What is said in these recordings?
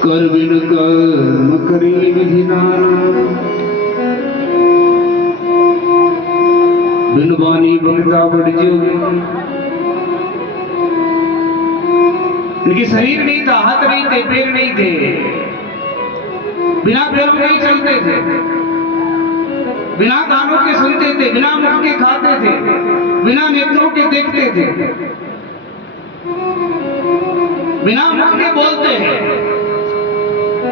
कर बिन कर्म करी विधि नाना, बिन बानी बगता बढ़ जोगी। इनके शरीर नहीं था, हाथ नहीं थे, पैर नहीं थे, बिना पैरों के ही चलते थे, बिना कानों के सुनते थे, बिना मुख के खाते थे, बिना नेत्रों के देखते थे, बिना मुख के बोलते हैं,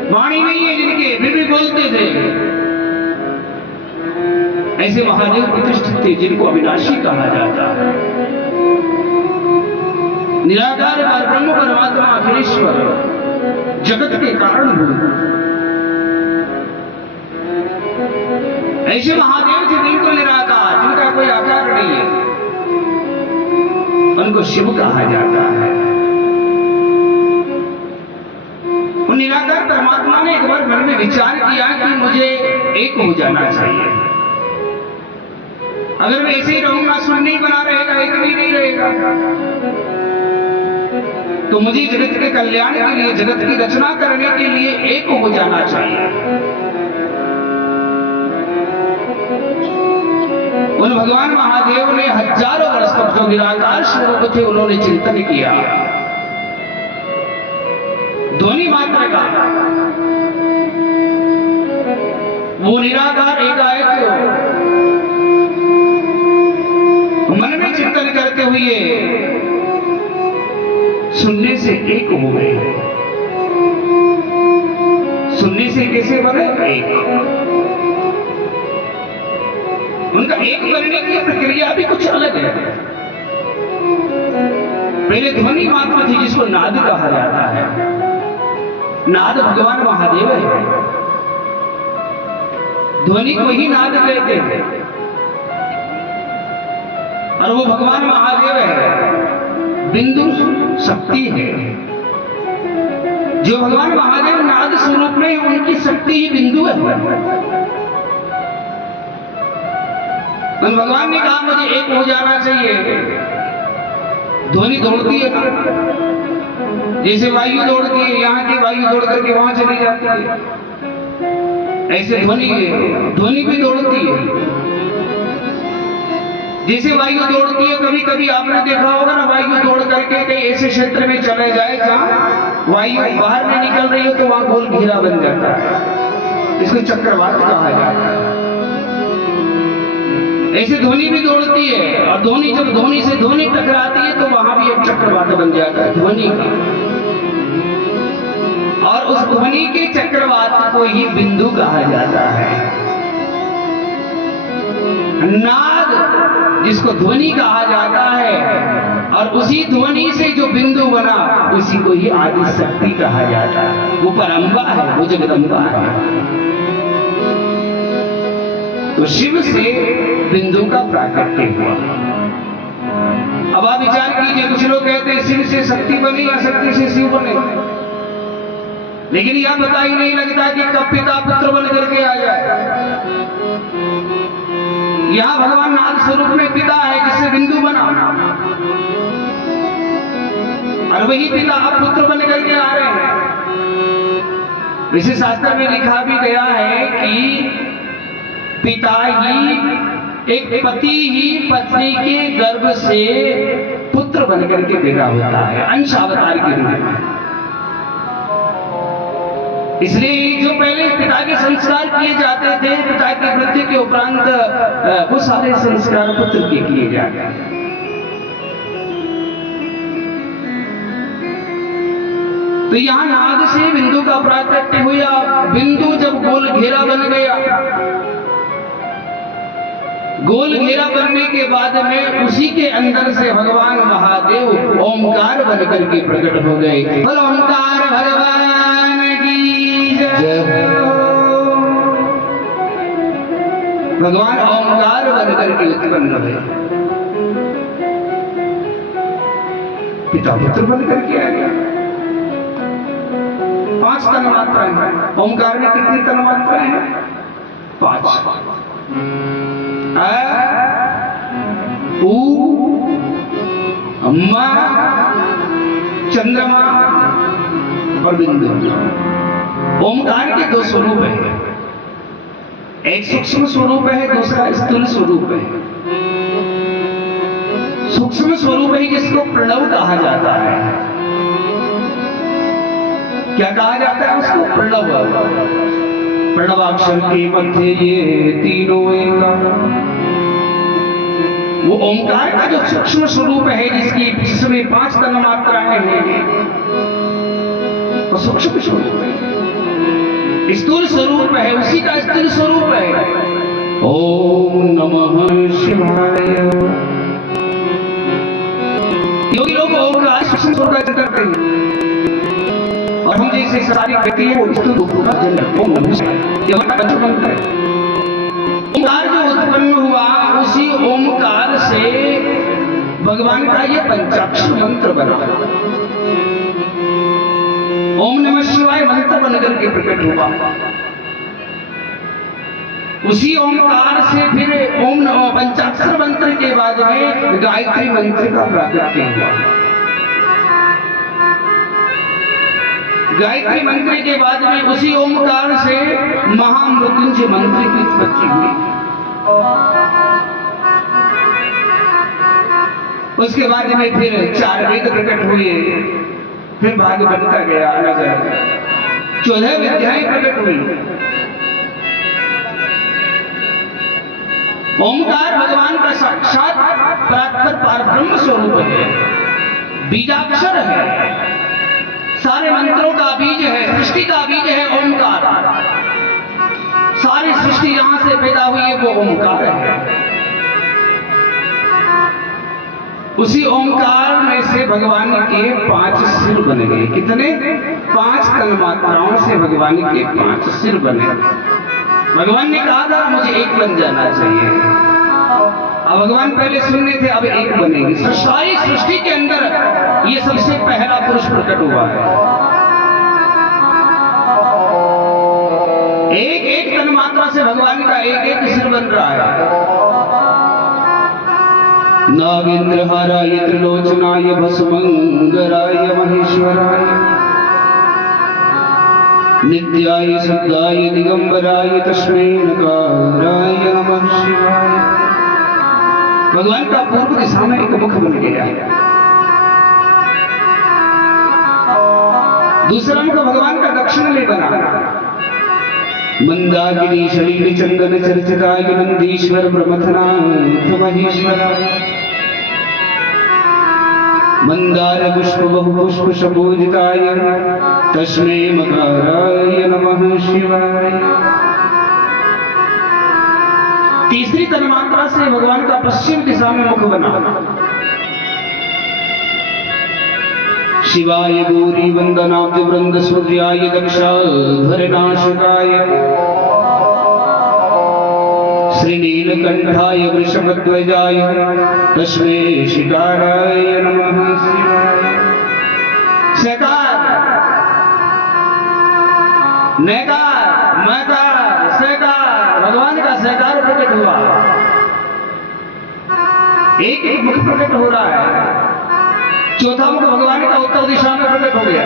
वाणी नहीं है जिनके फिर भी बोलते थे। ऐसे महादेव प्रतिष्ठित थे जिनको अविनाशी कहा जाता है। निराकार परब्रह्म परमात्मा अखिलेश्वर जगत के कारणभूत ऐसे महादेव थे बिल्कुल निराकार, जिनका कोई आकार नहीं है, उनको शिव कहा जाता है। उन निराकार परमात्मा ने एक बार मन में विचार किया कि मुझे एक हो जाना चाहिए। अगर मैं ऐसे ही रहूंगा, सुन नहीं बना रहेगा, एक भी नहीं रहेगा, तो मुझे जगत के कल्याण के लिए, जगत की रचना करने के लिए एक हो जाना चाहिए। उन भगवान महादेव ने हजारों वर्ष तक जो निराकार स्वरूप थे उन्होंने चिंतन किया। ध्वनि मात्र का वो निराकार एकाएक मन में चिंतन करते हुए सुनने से एक हो गए। सुनने से कैसे बने एक? उनका एक बनने की प्रक्रिया भी कुछ अलग है। पहले ध्वनि मात्र थी जिसको नाद कहा जाता है। नाद भगवान महादेव है, ध्वनि को ही नाद कहते हैं, और वो भगवान महादेव है। बिंदु शक्ति है। जो भगवान महादेव नाद स्वरूप में उनकी शक्ति ही बिंदु है। तो भगवान ने कहा मुझे एक हो जाना चाहिए। ध्वनि दौड़ती है, जैसे वायु दौड़ती है, यहाँ की वायु दौड़ करके वहां चली जाती है, ऐसे ध्वनि भी दौड़ती है। जैसे वायु दौड़ती है, कभी कभी आपने देखा होगा ना, वायु दौड़ करके कई ऐसे क्षेत्र में चले जाए जहां वायु बाहर में निकल रही हो तो वहां गोल घेरा बन जाता है, इसको चक्रवात कहा जाता है। ऐसे ध्वनि भी दौड़ती है, और ध्वनि जब ध्वनि से ध्वनि टकराती है तो वहां भी एक चक्रवात बन जाता है ध्वनि का, और उस ध्वनि के चक्रवात को ही बिंदु कहा जाता है। नाद जिसको ध्वनि कहा जाता है, और उसी ध्वनि से जो बिंदु बना उसी को ही आदि शक्ति कहा जाता है। वो परंबा है, वो जगदम्बा है। तो शिव से बिंदु का प्राकट्य हुआ। अब आप विचार कीजिए, कुछ लोग कहते हैं शिव से शक्ति बनी या शक्ति से शिव बने, लेकिन यह पता ही नहीं लगता कि कब पिता पुत्र बन करके आ जाए। यहाँ भगवान नाद स्वरूप में पिता है जिससे बिंदु बना, और वही पिता अब पुत्र बन करके आ रहे हैं। इसी शास्त्र में लिखा भी गया है कि पिता ही, एक पति ही पत्नी के गर्भ से पुत्र बन करके पैदा होता है, अंश अवतार के रूप में। इसलिए जो पहले पिता के संस्कार किए जाते थे, पिता की मृत्यु के उपरांत वो सारे संस्कार पुत्र के किए जाते हैं। तो यहाँ नाद से बिंदु का प्राकट्य हुआ। बिंदु जब गोल घेरा बन गया, गोल घेरा बनने के बाद में उसी के अंदर से भगवान महादेव ओमकार बन करके प्रकट हो गए। बोलो ओमकार भगवान की जय। भगवान ओमकार बन करके उत्पन्न हुए, पिता पुत्र बन करके आ गया। 5 तन्मात्राएं हैं ओमकार में। कितनी तन्मात्राएं हैं? 5। ऊ, अम्मा, चंद्रमा, कमरबिंद। ओमकार के दो स्वरूप है, एक सूक्ष्म स्वरूप है, दूसरा स्थूल स्वरूप है। सूक्ष्म स्वरूप है जिसको प्रणव कहा जाता है। क्या कहा जाता है उसको? प्रणव। प्रणवाक्षर के मध्य ये तीनों एक। वो ओंकार का जो सूक्ष्म स्वरूप है जिसमें 5 तन्मात्राएं हैं, वो सूक्ष्म स्वरूप है। स्थूल स्वरूप है, उसी का स्थूल स्वरूप है। ओम नमः शिवाय। योगी लोग ओंकार सूक्ष्म स्वरूप का जिक्र करते हैं, और हम जैसे सारी व्यक्ति है वो स्थूल रूप का जिक्र। ओम नमः शिवाय ये हमारा पंचमंत्र है। ओंकार जो उत्पन्न हुआ उसी ओंकार से भगवान का ये पंचाक्षर मंत्र बना। ओम नमः शिवाय मंत्र बनकर के प्रकट हुआ। उसी ओंकार से फिर ओम पंचाक्षर मंत्र के बाद में गायत्री मंत्र का प्राकट्य हुआ। गायत्री मंत्र के बाद में उसी ओंकार से महामृत्युंजय मंत्र की उत्पत्ति हुई। उसके बाद में फिर 4 वेद प्रकट हुए, फिर भाग बनता गया अलग अलग 14 विद्याएं प्रकट हुई। ओंकार भगवान का साक्षात परात्पर पारब्रह्म स्वरूप है, बीजाक्षर है, सारे मंत्रों का बीज है, सृष्टि का बीज है ओंकार। सारी सृष्टि जहां से पैदा हुई है वो ओंकार है। उसी ओंकार में से भगवान के 5 सिर बन गए। कितने? 5 तन्मात्राओं से भगवान के 5 सिर बने। भगवान ने कहा था मुझे एक बन जाना चाहिए। अब भगवान पहले शून्य थे, अब एक बनेंगे। सारी सृष्टि के अंदर ये सबसे पहला पुरुष प्रकट हुआ है। एक तन्मात्रा से भगवान का एक सिर बन रहा है। नागेंद्रहाराय त्रिलोचनाय भस्मंगराय महेश्वराय नित्याय शुद्धाय दिगंबराय तस्मै नकाराय नमः शिवाय। भगवान का पूर्व दिशा में एक मुख बन गया। दूसरा मुख भगवान का दक्षिण में बना। मंदाकिनी शरीर चंदन चर्चिताय नंदीश्वर प्रमथनाथ महेश्वराय मंदार पुष्प बहु पुष्प शोभिताय तस्मै मकाराय नमः शिवाय। तीसरी तन्मात्रा से भगवान का पश्चिम दिशा में मुख बना। शिवाय गौरी वंदनाब्ज वृंद सूर्याय दक्षाधरनाशकाय श्रीनीलकंठाय वृषभध्वजाय तस्मै शिकाराय नमः शिवाय। शकार, नकार, मकार, शकार, भगवान का शकार प्रकट हुआ। एक मुख प्रकट हो रहा है। चौथा मुख भगवान का उत्तर दिशा में प्रकट हो गया।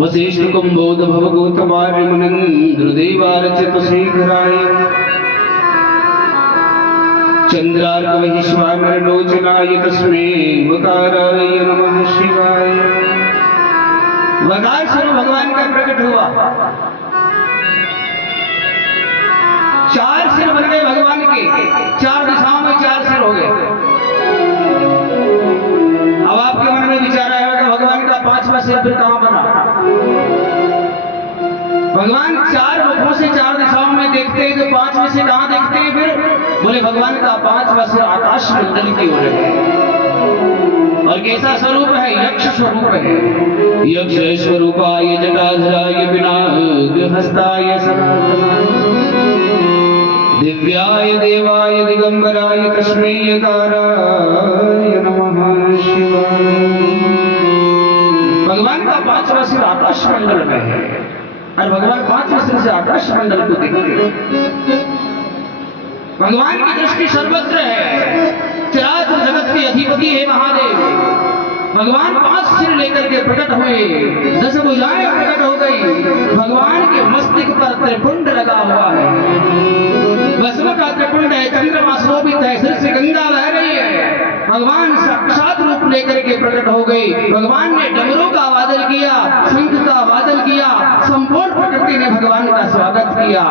वशिष्ठ कुंभोद भवगोतमार्य मुनीन्द्र देवार्चित शीघ्राय चंद्रार्क वैश्वानर लोचनाय तस्मै वकाराय नमः शिवाय। वकार स्वरूप भगवान का प्रकट हुआ। 4 सिर बन गए भगवान के। 4 दिशाओं में 4 सिर हो गए। अब आपके मन में विचार आएगा कि भगवान का 5वां सिर फिर कहां बना? भगवान 4 मुखों से 4 दिशाओं में देखते हैं, तो 5 में से कहां देखते हैं? फिर बोले भगवान का 5वां सिर आकाश मंडल की ओर है। और कैसा स्वरूप है? यक्ष स्वरूप है। यक्ष स्वरूपाय जटाधराय विनाग हस्ताय दिव्याय देवाय दिगंबराय तस्मै यकाराय नमः शिवाय। भगवान का 5वां सिर आकाश मंडल में है और भगवान 5वें सिर से आकाश मंडल को देखते हैं। भगवान की दृष्टि सर्वत्र है। चराचर जगत के अधिपति है महादेव। भगवान 5 सिर लेकर के प्रकट हुए, 10 भुजाएं प्रकट हो गई। भगवान के मस्तक पर त्रिपुंड लगा हुआ है, भस्म का त्रिपुंड है, चंद्रमा शोभित है, सिर से गंगा बह रही है। भगवान साक्षात रूप लेकर के प्रकट हो गए। भगवान ने डमरू का वादन किया, शंख का वादन किया, संपूर्ण प्रकृति ने भगवान का स्वागत किया।